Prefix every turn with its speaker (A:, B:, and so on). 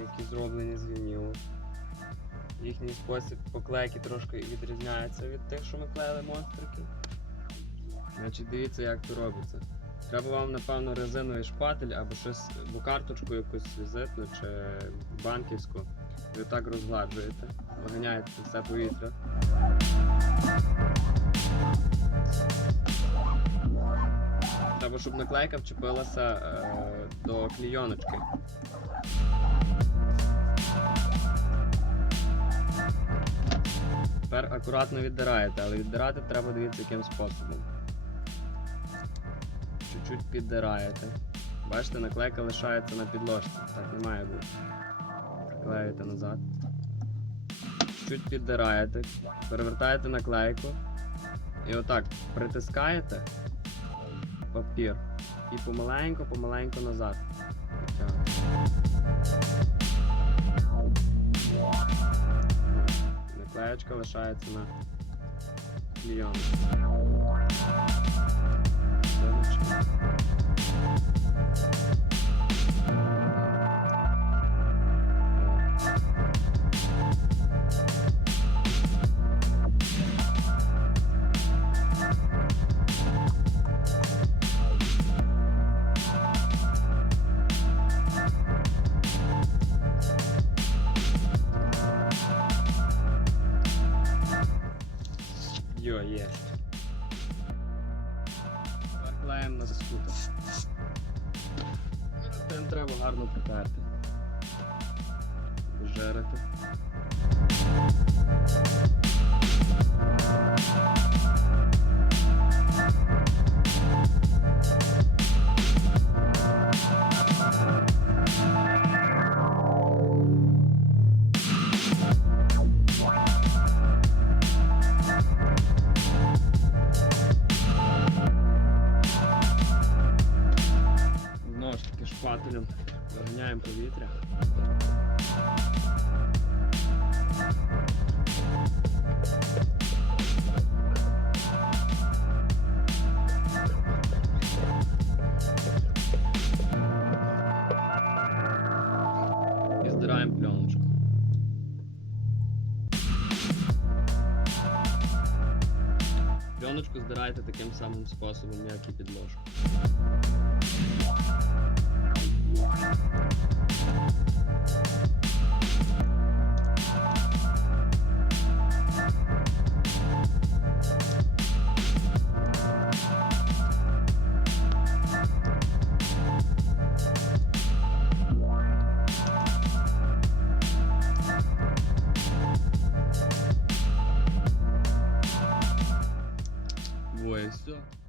A: які зроблені з вінілу. Їхній спосіб поклейки трошки відрізняється від тих, що ми клеїли монстрики. Значить, дивіться, як це робиться. Треба вам, напевно, резиновий шпатель або щось, або карточку якусь візитну чи банківську. Ви так розгладжуєте, виганяєте все повітря. Треба, щоб наклейка вчепилася е, до клійоночки. Тепер акуратно віддираєте, але віддирати треба дивіться яким способом. Чуть-чуть піддираєте. Бачите, наклейка лишається на підложці. Так не має бути. Приклеюєте назад. Чуть піддираєте, перевертаєте наклейку і отак притискаєте папір і помаленько-помаленько назад. Підтягуєте. Наклеєчка лишається на клійон. Йо, є. Тепер на скутер. Тим треба гарно протерти. Жарити. ж таки шпателем виганяємо повітря. І здираємо пленочку. Пленочку здирайте таким самим способом, як і підложку. Во, і все.